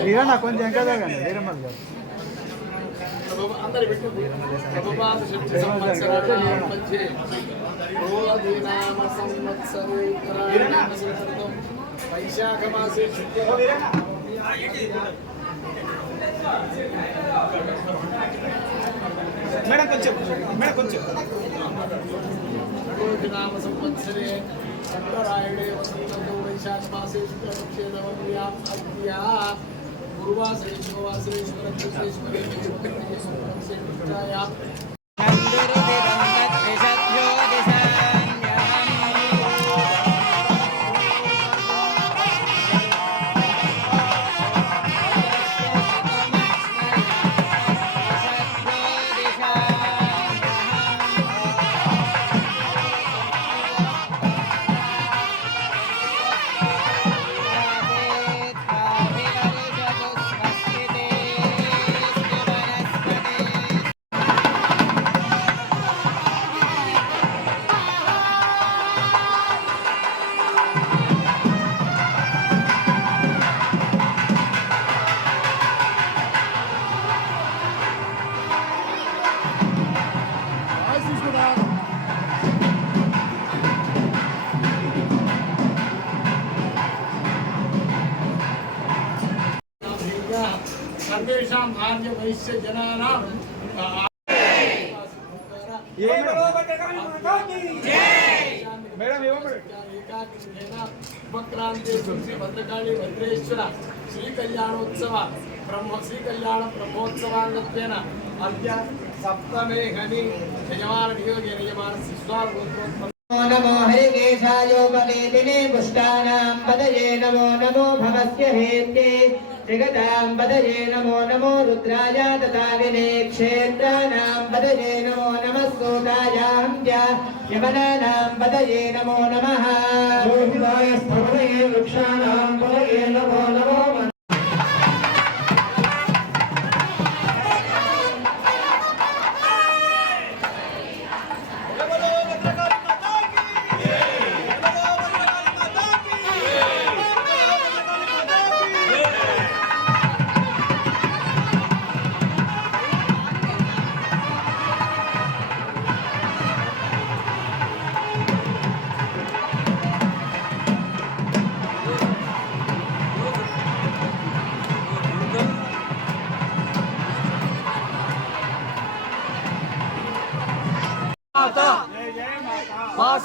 మీరన్నా కొంచెం ఇంకా గారు. వైశాఖ మాసే మేడం కొంచెం మేడం కొంచెం. నామ సంవత్సరే చంద్రరాయుడే వసంతో వైశాఖ మాసే శుక్లపక్షేదవ్యా గురువాసరే శుభవాసరే సర్వేషాం ఆర్య వైశ్య జనానాం ఉపక్రాంతి భద్రకాళి భద్రేశ్వర శ్రీకళ్యాణోత్సవ బ్రహ్మ శ్రీకళ్యాణ బ్రహ్మోత్సవాంగత్వేన అద్య సప్తమే హని యజమాన నియోగే యజమాన శిశ్వాల గోత్రోత్పన్న నమో నమో నమో భవస్య त्रिगतां पदये नमो नमो रुद्राय तथाविने क्षेत्राणां पदये नमो नमः सूतायां च यवनानां पदये नमो नमः गोविन्दाय स्थपदये वृक्षाणां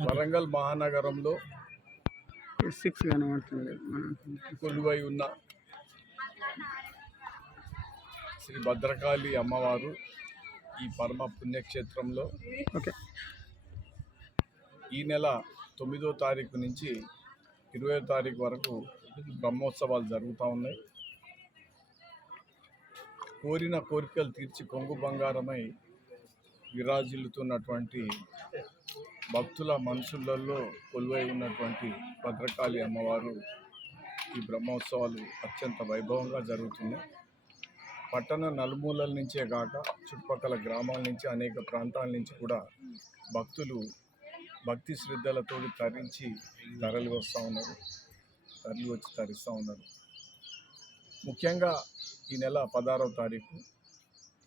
వరంగల్ మహానగరంలో సిక్స్ కొలువై ఉన్న శ్రీ భద్రకాళి అమ్మవారు ఈ పరమ పుణ్యక్షేత్రంలో ఓకే. ఈ నెల తొమ్మిదో తారీఖు నుంచి ఇరవై తారీఖు వరకు బ్రహ్మోత్సవాలు జరుగుతూ ఉన్నాయి. కోరిన కోరికలు తీర్చి కొంగు బంగారమై విరాజిల్లుతున్నటువంటి భక్తుల మనసులలో కొలువై ఉన్నటువంటి భద్రకాళి అమ్మవారు ఈ బ్రహ్మోత్సవాలు అత్యంత వైభవంగా జరుగుతున్నాయి. పట్టణ నలుమూలల నుంచే కాక చుట్టుపక్కల గ్రామాల నుంచి అనేక ప్రాంతాల నుంచి కూడా భక్తులు భక్తి శ్రద్ధలతో తరించి తరలి వస్తూ ఉన్నారు. తరలి వచ్చి తరిస్తూ ఉన్నారు. ముఖ్యంగా ఈ నెల పదహారవ తారీఖు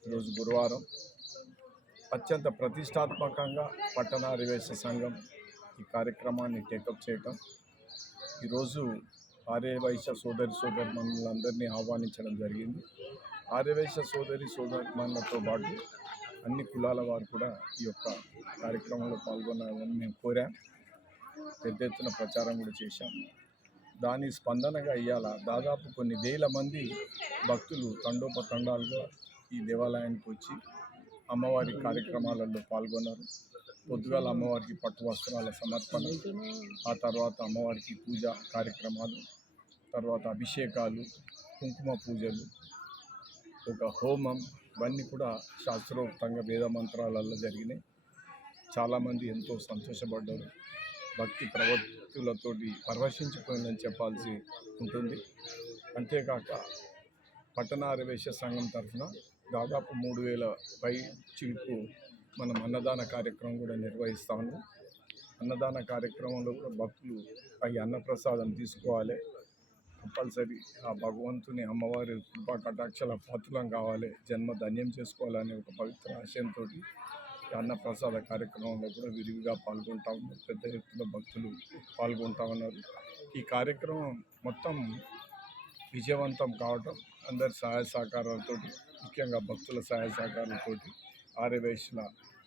ఈరోజు గురువారం. అత్యంత ప్రతిష్టాత్మకంగా పట్టణ రివేశ సంఘం ఈ కార్యక్రమాన్ని టేకప్ చేయటం. ఈరోజు ఆర్యవైశ్య సోదరి సోదరిమణులందరినీ ఆహ్వానించడం జరిగింది. ఆర్యవైశ్య సోదరి సోదరిమణులతో పాటు అన్ని కులాల వారు కూడా ఈ యొక్క కార్యక్రమంలో పాల్గొనాలని మేము కోరాం. పెద్ద ఎత్తున ప్రచారం కూడా చేశాం. దాని స్పందనగా ఇవాళ దాదాపు కొన్ని వేల మంది భక్తులు తండోపతండాలుగా ఈ దేవాలయానికి వచ్చి అమ్మవారి కార్యక్రమాలలో పాల్గొన్నారు. పొద్దుగాల అమ్మవారికి పట్టు వస్త్రాల సమర్పణ ఆ తర్వాత అమ్మవారికి పూజ కార్యక్రమాలు తర్వాత అభిషేకాలు కుంకుమ పూజలు ఒక హోమం ఇవన్నీ కూడా శాస్త్రోక్తంగా వేద మంత్రాలలో జరిగినాయి. చాలామంది ఎంతో సంతోషపడ్డారు. భక్తి ప్రవృత్తులతోటి పరవశించిపోయిందని చెప్పాల్సి ఉంటుంది. అంతేకాక పట్టణ సంఘం తరఫున దాదాపు మూడు వేల పై చిలుపు మనం అన్నదాన కార్యక్రమం కూడా నిర్వహిస్తాము అన్నదాన కార్యక్రమంలో కూడా భక్తులు ఈ అన్నప్రసాదం తీసుకోవాలి. కంపల్సరీ ఆ భగవంతుని అమ్మవారి కృపా కటాక్షల పాత్రలం కావాలి. జన్మ ధన్యం చేసుకోవాలనే ఒక పవిత్ర ఆశయంతో అన్నప్రసాద కార్యక్రమంలో కూడా విరివిగా పాల్గొంటా ఉన్నారు పెద్ద ఎత్తున భక్తులు పాల్గొంటా ఉన్నారు. ఈ కార్యక్రమం మొత్తం విజయవంతం కావటం అందరి సహాయ సహకారాలతో ముఖ్యంగా భక్తుల సహాయ సహకారంతో ఆర్యవైశ్యుల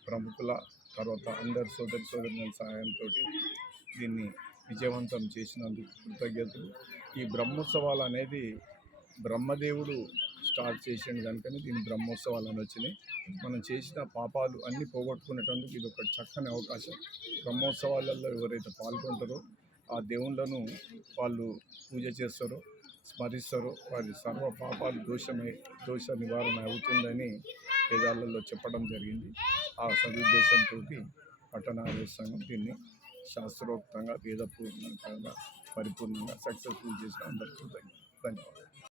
ప్రముఖుల తర్వాత అందరి సోదరి సోదరుల సహాయంతో దీన్ని విజయవంతం చేసినందుకు కృతజ్ఞతలు. ఈ బ్రహ్మోత్సవాలు అనేది బ్రహ్మదేవుడు స్టార్ట్ చేసిండు కనుకనే దీని బ్రహ్మోత్సవాలు అని వచ్చినాయి. మనం చేసిన పాపాలు అన్నీ పోగొట్టుకునేటందుకు ఇది ఒక చక్కని అవకాశం. బ్రహ్మోత్సవాలలో ఎవరైతే పాల్గొంటారో ఆ దేవుళ్ళను వాళ్ళు పూజ చేస్తారో స్మరిస్తారో. వారి సర్వ పాపాలు దోషమై దోష నివారణ అవుతుందని వేదాలలో చెప్పడం జరిగింది. ఆ సదుద్దేశంతో పట్టణాదేశ సంఘం దీన్ని శాస్త్రోక్తంగా వేదపూర్ణంగా పరిపూర్ణంగా సక్సెస్ఫుల్ చేసిన అందరికీ ధన్యవాదాలు.